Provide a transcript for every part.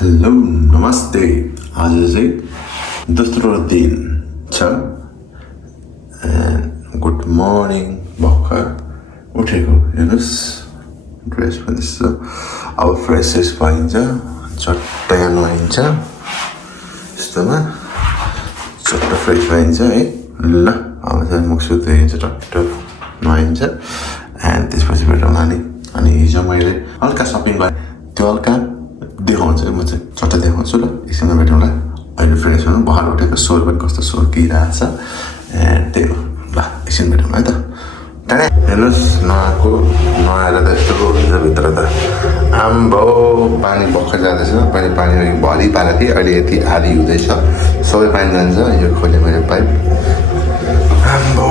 hello नमस्ते आज चाहिँ दोस्रो दिन छ गुड मर्निङ भर्खर उठेको हेर्नुहोस् ड्रेस पनि त्यस्तो अब फ्रेस भइन्छ चट्टै नुहाइन्छ यस्तोमा चट्ट फ्रेस भइन्छ है ल अब चाहिँ मुख सुख धोइन्छ टट्ट नुहाइन्छ एन्ड त्यसपछि भेटौँला नि अनि हिजो मैले हल्का सपिङ गरेँ त्यो हल्का देखाउँछु म चाहिँ चट्ट देखाउँछु ल एकछिनमा भेटौँला अहिले फ्रेस हुनु भर्खर उठेको स्वर पनि कस्तो सोर्किरहेको छ एन्ड त्यही हो ल एकछिन भेटौँला है त हेर्नुहोस् नुहाएर त यस्तो हुन्छ भित्र त आम्बो पानी भर्खर जाँदैछ मैले पानी भरि पारेको थिएँ अहिले यति आधी हुँदैछ सबै पानी जान्छ यो खोले मैले पाइप आम्बो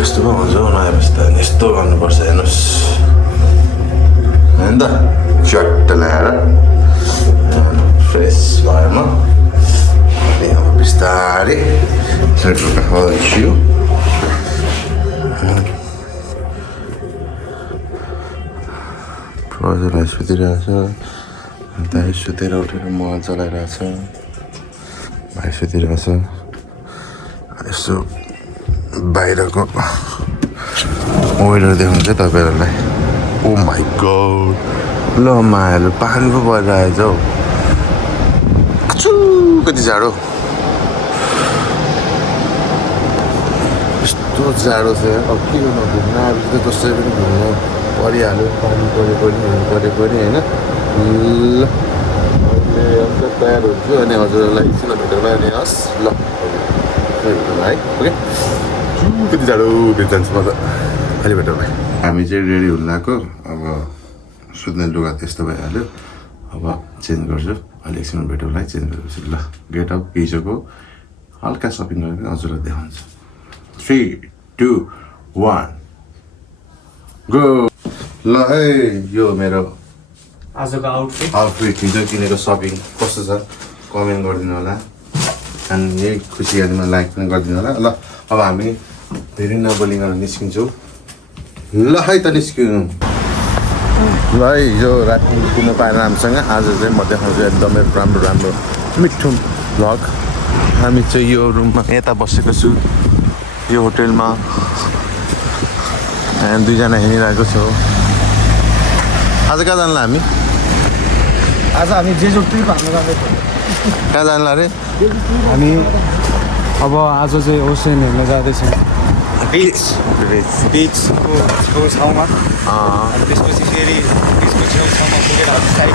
यस्तो पो हुन्छ नुहाएपछि त यस्तो गर्नुपर्छ हेर्नुहोस् होइन त चट्ट ल्याएर फ्रेस भएर म अब बिस्तारै स्वेटरको खोल्छु प्रजलाई सुतिरहेछ दाइ सुतेर उठेर मोबाइल चलाइरहेछ भाइ सुतिरहेछ यसो बाहिरको वेदर देखाउँछ तपाईँहरूलाई ओ माई गड ल मायाहरू पानी पो परिरहेछ हौ कति जाडो यस्तो जाडो छ अब के गर्नु घुम्न आएपछि त जसरी पनि घुम्न परिहाल्यो पानी पऱ्यो पनि होइन ल अहिले अन्त तयार हुन्छु अनि हजुरहरूलाई एकछिन भेटौँला अनि हस् ल भेटौँला है ओके कति जाडो भेट जान्छु म त अहिले भेटौँला हामी चाहिँ रेडी हुन लाग्यो अब सुत्ने लुगा त्यस्तो भइहाल्यो अब चेन्ज गर्छु अहिले एकछिन भेटौँला है चेन्ज गरेपछि ल गेट अप हिजोको हल्का सपिङ गरेर हजुरलाई देखाउँछु 3, 2, 1 गो ल है यो मेरो आजको आउटफिट हिजो किनेको सपिङ कस्तो छ कमेन्ट गरिदिनु होला अनि यही खुसी यादमा लाइक पनि गरिदिनु होला ल अब हामी धेरै नबोलिकन निस्किन्छौँ ल है त निस्किनु ल है हिजो राति निस्किनु पाएन हामीसँग आज चाहिँ म देखाउँछु एकदमै राम्रो मिठो भ्लग हामी चाहिँ यो रुममा यता बसेको छु यो होटेलमा दुईजना हिँडिरहेको छौँ आज कहाँ जान्ला हामी आज हामी जेजो ट्रिप हाल्नु जाँदैछौँ कहाँ जान्ला अरे हामी अब आज चाहिँ ओसेन हेर्न जाँदैछौँ बिचको छेउमा अनि त्यसपछि फेरि बिचको छेउछाउमा पुगेर साइड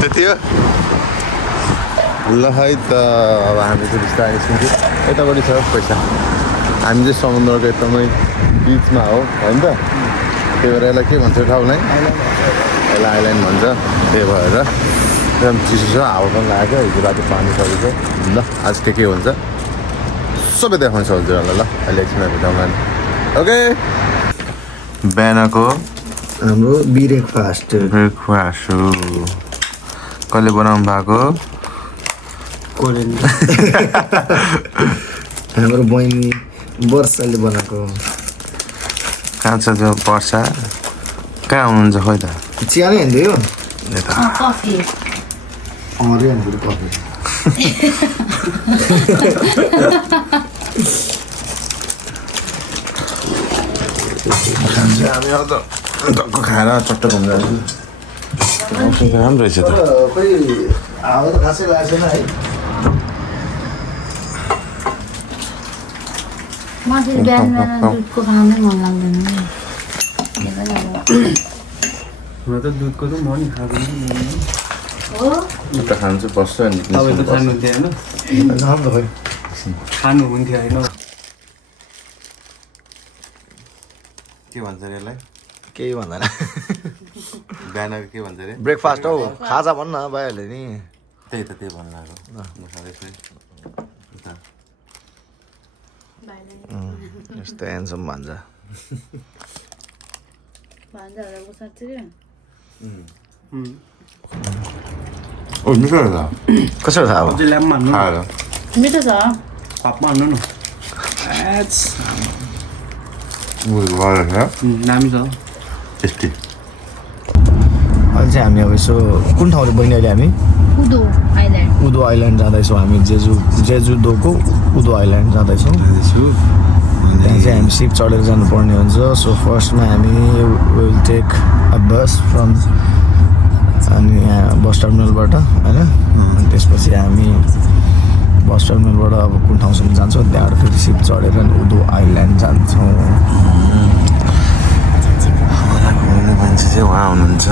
त्यति हो ल है त अब हामी चाहिँ बिस्तारै निस्किन्छौँ यतापट्टि छ पैसा हामी चाहिँ समुद्रको एकदमै बिचमा हो होइन त त्यही भएर यसलाई के भन्छ ठाउँलाई यसलाई आइल्यान्ड भन्छ त्यही भएर एकदम चिसो छ हावा पनि लागेको हिजो राति पानी परेको ल आज के हुन्छ सबै देखाउँछ हजुरहरूलाई ल अहिले एकछिन भेटौँला नि ओके बिहानको हाम्रो ब्रेकफास्ट हो कसले बनाउनु भएको हाम्रो बहिनी वर्षाले बनाएको कहाँ छ त्यो वर्षा कहाँ हुनुहुन्छ खोइ त चिया नै हान्थ्यो यो कफी अरे हान्थ्यो कफी खान्छ हामी अब त टक्क खाएर चट्ट घुम्नु जान्छु मौसम त राम्रो रहेछ त खोइ हावा त खासै लागेको छैन है मलाई चाहिँ बिहान दुधको खानै मन लाग्दैन हुन त दुधको त म नि खाँदैन हो उता खान्छु बस्छु अनि तपाईँ त खानुहुन्थ्यो होइन खानुहुन्थ्यो होइन के भन्छ अरे यसलाई केही भन्दैन बिहानको के भन्छ अरे ब्रेकफास्ट हौ खाजा भन्न भइहाल्यो नि त्यही त त्यही भन्नु लाग्यो यस्तो ह्यान्डसम भन्छ ओ मिठो रहेछ कसरी थाहा अब ल्याम्पमा हान्नु खाएर मिठो छ कपमा हान्नु न उयो गरेर दामी छ टेस्टी अहिले फिलहाल चाहिँ हामी अब यसो कुन ठाउँले बहिनी अहिले हामी उदो आइल्यान्ड उदो आइल्यान्ड जाँदैछौँ हामी जेजुदोको उदो आइल्यान्ड जाँदैछौँ त्यहाँ चाहिँ हामी सिप चढेर जानुपर्ने हुन्छ सो फर्स्टमा हामी will take a bus from अनि यहाँ बस टर्मिनलबाट होइन अनि त्यसपछि हामी बस टर्मिनलबाट अब कुन ठाउँसम्म जान्छौँ त्यहाँबाट फेरि सिप चढेर अनि उदो आइल्यान्ड जान्छौँ घुम्ने मान्छे चाहिँ उहाँ हुनुहुन्छ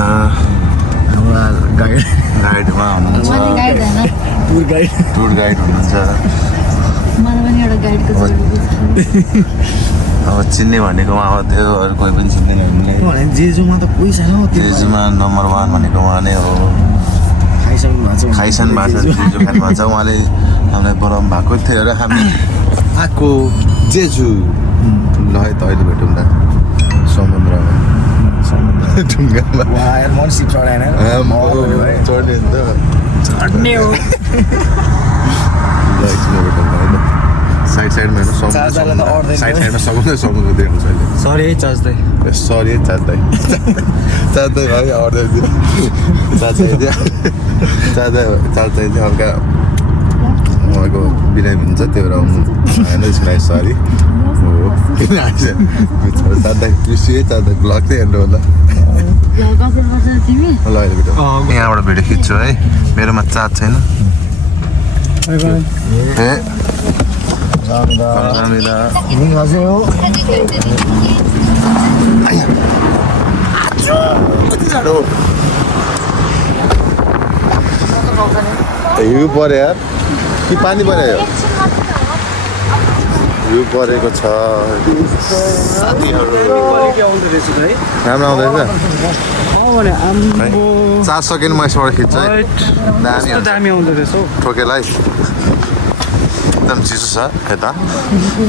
हाम्रा गाइड उहाँ हुनुहुन्छ मलाई गाइड होइन टुर गाइड हुनुहुन्छ मलाई पनि एउटा गाइडको जरुरी छ अब चिन्ने भनेको उहाँ हो त्यो अरू कोही पनि चिन्दैन हामीलाई जेजुमा त कोही छैन जेजुमा नम्बर 1 भनेको उहाँ नै हो खाइसक्नु भएको छ खाइसान भएको छ जेजु खानु भएको छ उहाँले हामीलाई बोलाउनु भएको थियो र हामी आएको जेजु ल है त अहिले भेटौँ त समुद्रमा ढुङ्गामा मन सिप चढाएन चढ्ने नि त चढ्ने हो ल एकछिन भेटौँ त है त साइडमा हेर्नु साइडमा समुद्र देख्नु छ अहिले सरी है चार्जदै सरी है चाँदै भाइ अर्दै चाँदै हल्का उहाँको बिरामी हुन्छ त्यो भएर आउनु भएन यसलाई सरी हो किन आएछ चाँदै कृषि है चाँदै ब्लग चाहिँ हेर्नु होला तिमी ल अहिले भेटौँ यहाँबाट भिडियो खिच्छु है मेरोमा चार्ज छैन ए अझै हो कति जाडो हिउँ पऱ्यो यार कि पानी पऱ्यो हिउँ परेको छ साथीहरू राम्रो आउँदैछ 4 सेकेन्ड म यसबाट खिच्छ है दामी आउँदो रहेछ हौ ठोकेलाई एकदम चिसो छ यता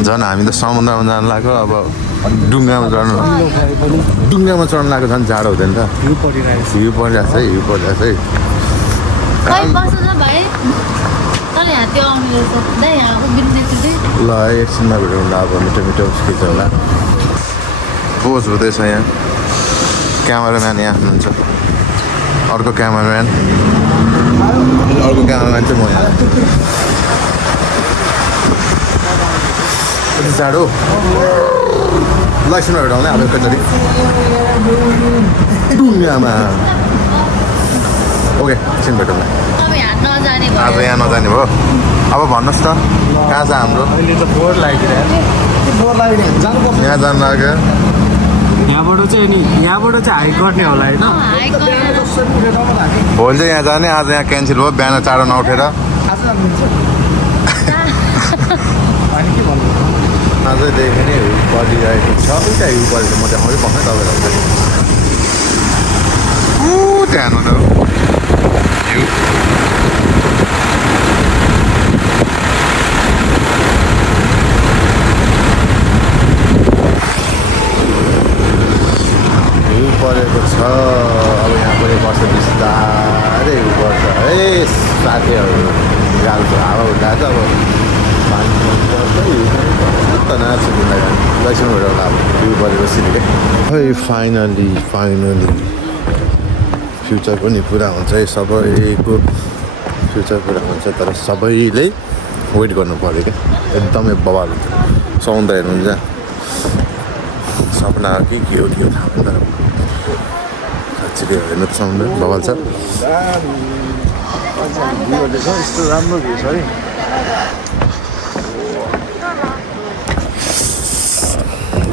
झन् हामी त समुद्रमा जानु लाग्यो अब डुङ्गामा चढ्नु लाग्यो झन् जाडो हुँदैन त हिउँ परिरहेको छ खै बस न भाइ तर यहाँ त्यो आउने रहेछ दाइ यहाँ उभिने बित्तिकै ल एकछिनमा भेटौँ ल अब मिठो मिठो खिच्छ होला बोझ हुँदैछ यहाँ क्यामेराम्यान यहाँ हुनुहुन्छ अर्को क्यामेराम्यान चाहिँ म यहाँ कति जाडो ल एकछिनमा भेटाउँदै अब एकैचोटि डुङ्गामा ओके एकछिन भेटौँ अब यहाँ नजाने आज भयो यहाँ नजाने भयो अब भन्नुहोस् त कहाँ छ हाम्रो अहिले त बोर लागिरहेको यहाँ जानु लाग्यो यहाँबाट चाहिँ हाइक गर्ने होला होइन भोलि चाहिँ यहाँ जाने आज यहाँ क्यान्सल भयो बिहान चाँडो नउठेर आजदेखि नै हिउँ परिरहेको छ उता हिउँ परेको म देखाउँदै पर्छ तपाईँलाई त्यहाँ हेर्नु न हिउँ हिउँ परेको छ अब यहाँ पनि पर्छ बिस्तारै हिउँ पर्छ है साथीहरू गालको हावा उठाएको अब पानी खै फाइनली फ्युचर पनि पुरा हुन्छ है सबैको फ्युचर पुरा हुन्छ तर सबैले वेट गर्नु पऱ्यो क्या एकदमै बवाल हुन्छ समुद्र हेर्नुहुन्छ सपना हो कि के हो थाहा भएन तर साँच्चीले हेर्नु त समुद्र बवाल छ यस्तो राम्रो भ्यू छ है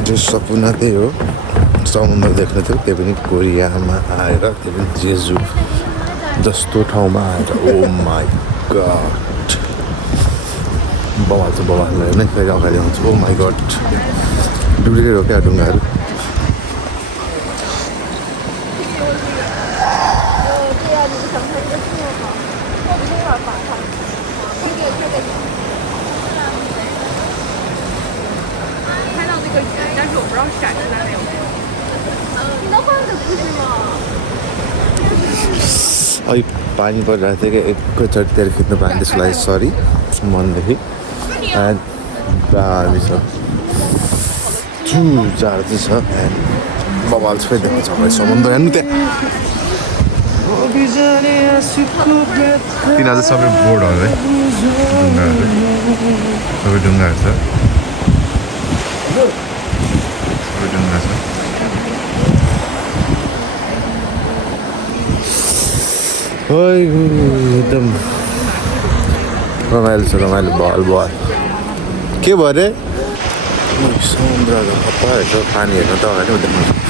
जो सपना त्यही हो समुद्र देख्न थियो त्यो पनि कोरियामा आएर त्यो पनि जेजु जस्तो ठाउँमा आएर ओ माई गड बवाल छ बवाल हेर्नै फेरि अगाडि आउँछ ओ माई गड डुब्लिकेट हो क्या ढुङ्गाहरू अहिले पानी परिरहेको थियो कि एकैचोटि तेल खिच्नु पाएँ त्यसको लागि सरी मनदेखि एन्ड दामी छ जाडो चाहिँ छ एन्ड बवाल चाहिँ देखाउँछ समुद्र हेर्नु त्यहाँ तिनीहरू चाहिँ सबै बोर्डहरू है ढुङ्गाहरू सबै ढुङ्गाहरू छ सबै ढुङ्गा छ एकदम रमाइलो छ रमाइलो बल बल के भयो अरे समुद्रको कपालहरूको पानी हेर्नु त अगाडि हुँदैन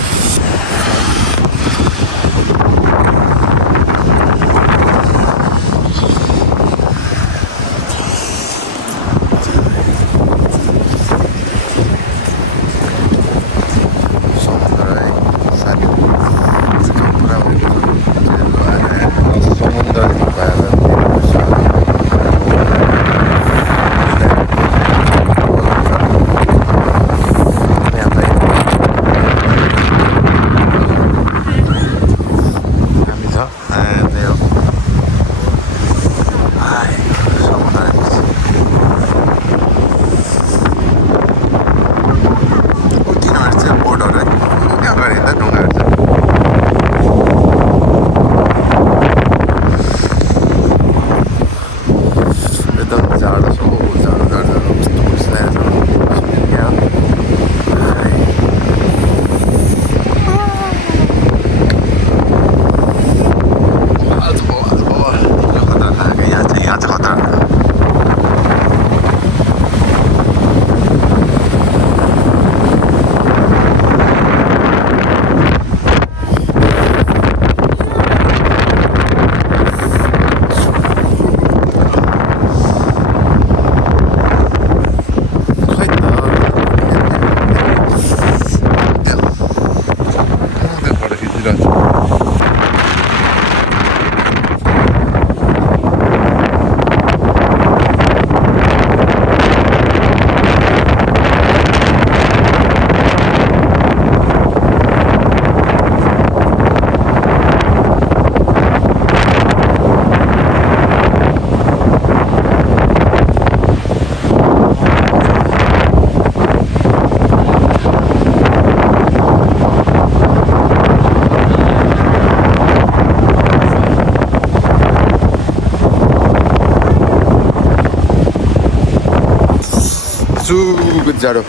सुगुत जाडो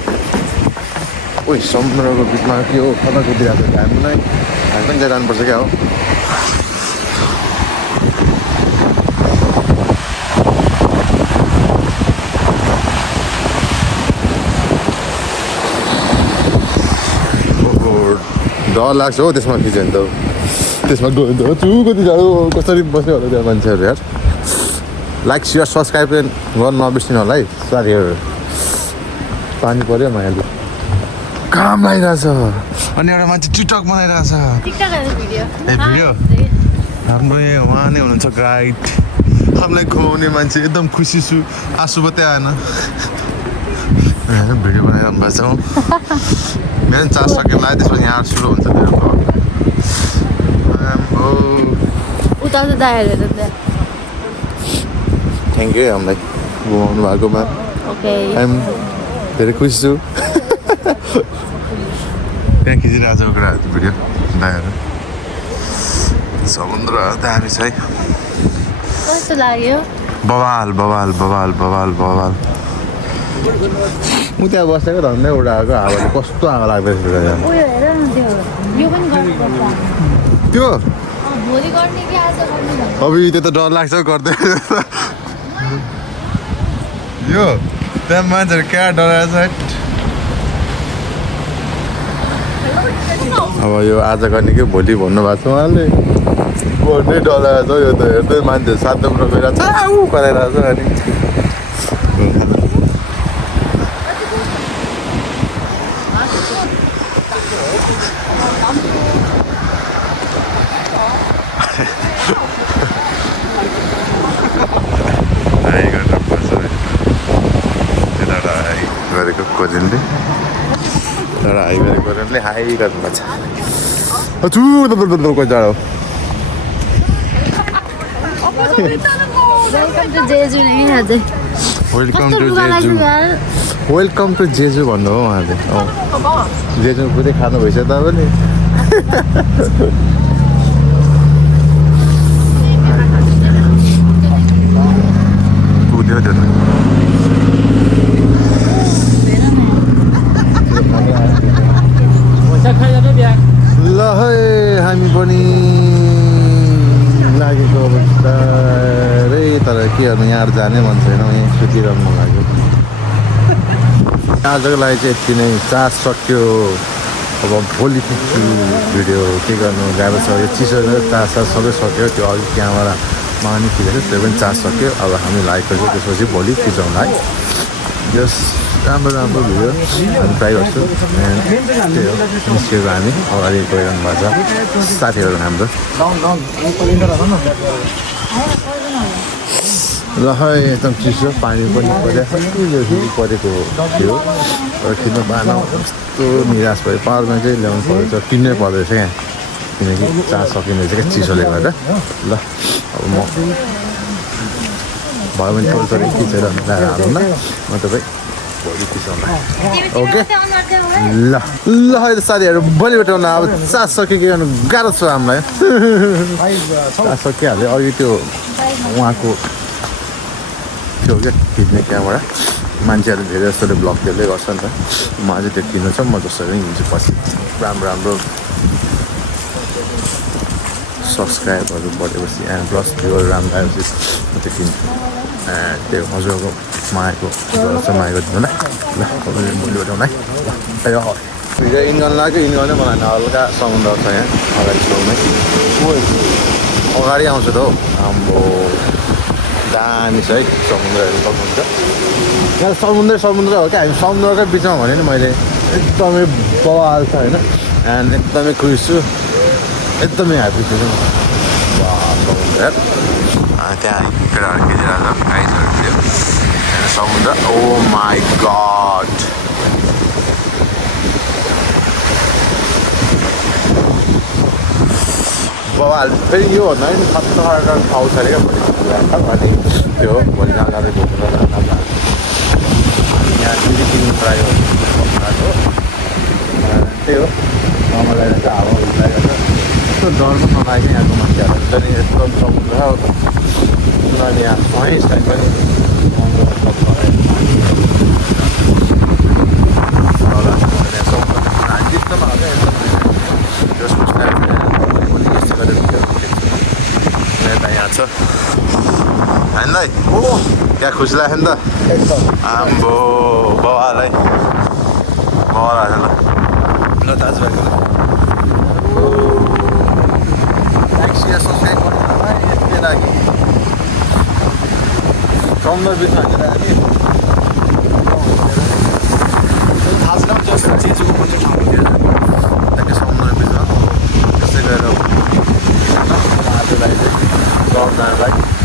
ओइ समुद्रको बिचमा के हो कता कुदिरहेको छ हामीलाई हामी पनि जानुपर्छ क्या हो डर लाग्छ हो त्यसमा खिच्यो भने त त्यसमा गयो भने त कति जाडो कसरी बस्यो होला त्यहाँ मान्छेहरू यार लाइक सेयर सब्सक्राइब गर्न नबिर्सिनु होला है साथीहरू पानी पर्यो मायाले काम लागिरहेछ अनि एउटा मान्छे टिकटक बनाइरहेछ भिडियो हाम्रो यहाँ उहाँ नै हुनुहुन्छ गाइड हामीलाई घुमाउने मान्छे एकदम खुसी छु आँसु मात्रै आएन भिडियो बनाइरहनु भएको छ मेरो पनि 4 सकेन्ड लाग्यो त्यसपछि यहाँ सुरु हुन्छ थ्याङ्क यू हामीलाई घुमाउनु भएकोमा धेरै खुसी छु त्यहाँ खिचिरहेको छ कुराहरू भिडियो दाइहरू समुद्र दामी छ है कस्तो लाग्यो बवाल बवाल बवाल बवाल बवाल म त्यहाँ बसेको धन्दै उडाएको हावाले कस्तो हावा लाग्दैछ उयो हेर न त्यो यो पनि गर्नुपर्छ त्यो भोलि गर्ने कि आज गर्ने अब त्यो त डर लाग्छ गर्दै यो त्यहाँ मान्छेहरू क्या डराएछ अब यो आज गर्ने कि भोलि भन्नुभएको छ उहाँले भन्नै डराएछ यो त हेर्दै मान्छेहरू सातोम्रो गएर चाउ कराइरहेछ अनि गरेको कोरियनले तर हाइवे कोरियनले हाई गर्नुपर्छ जाडो वेलकम टु जेजु भन्नुभयो उहाँले जेजु पुरै खानु भइसक्यो तपाईँ के गर्नु यहाँ जाने मन छैन यहीँ सुतिरहनु मन लाग्यो आजको लागि चाहिँ यति नै चार्ज सक्यो अब भोलि खिच्छु भिडियो के गर्नु गाह्रो छ यो चिसोले चार्ज सबै सक्यो त्यो अघि क्यामेरा माग्ने खिचेको त्यो पनि चार्ज सक्यो अब हामी लागेको चाहिँ त्यसपछि भोलि खिचाउँला है यस राम्रो राम्रो भिडियो हामी ट्राई गर्छु त्यही हो निस्केको हामी अगाडि गइरहनु भएको छ साथीहरू हाम्रो ल खै एकदम चिसो पानी पनि परेको थियो तर खिच्नु पाएन कस्तो निराश भयो पावर ब्याङ्क चाहिँ ल्याउनु परेछ किन्नै पर्दैछ यहाँ किनकि चार्ज सकिँदैछ क्या चिसोले गर्दा ल अब म भयो भने थोरै खिचेर ल्याएर हालौँ न म तपाईँ भोलि खिचाउँला ओके ल ल है साथीहरू भोलि भेटाउन अब चार्ज सक्यो के गर्नु गाह्रो छ हामीलाई चार्ज सकिहाल्यो अघि त्यो उहाँको थियो क्या खिच्ने क्यामेरा मान्छेहरू धेरै जस्तोले ब्लग त्यसले गर्छ नि त म अझै त्यो किन्नु छ म जसरी हिँड्छु पछि राम्रो राम्रो सब्सक्राइबहरू बढेपछि एन्ड प्लस भ्युहरू राम्रो आएपछि म त्यो किन्छु त्यो हजुरको मायाको मायाको दिनु ल ल भोलि भेटौँ है ल हिजो इन गर्नु लाग्यो इन गर्ने मलाई हल्का समुद्र छ यहाँ अगाडि छेउमै अगाडि आउँछ त हौ आम्बो दामी छ है समुद्रहरू सक्नुहुन्छ यहाँ समुद्र हो क्या हामी समुद्रकै बिचमा भने नि मैले एकदमै बवाल छ होइन एन्ड एकदमै खुसी छु एकदमै ह्याप्पी छु समुद्र त्यहाँ केटाहरू खिचिरहेको छ आइसहरू थियो समुद्र ओ माई गड बवाल फेरि यो भन्दा पनि खतरनाक ठाउँ छ अरे क्या भोलि अनि त्यो भोलि जाँदा घुमेर जाँदा यहाँ फेरि किन्नु ट्राई गर्नु त्यही हो मलाई चाहिँ हावा हुँदैन यस्तो डर पनि नलाग्यो यहाँको मान्छेहरू पनि एकदम समुद्र उनीहरूले यहाँ कहीँ साइड पनि है क्या खुसी लाग्यो नि त आम्बो बवाल है बवाल हाल्छ ल दाजुभाइको लागि समुद्र बिचमा थाहा छैन जस्तो चेजुको कुन चाहिँ ठाउँ थियो ताकि समुद्र बिचमा त्यसै गरेर आजलाई चाहिँ लकडाउनलाई बाई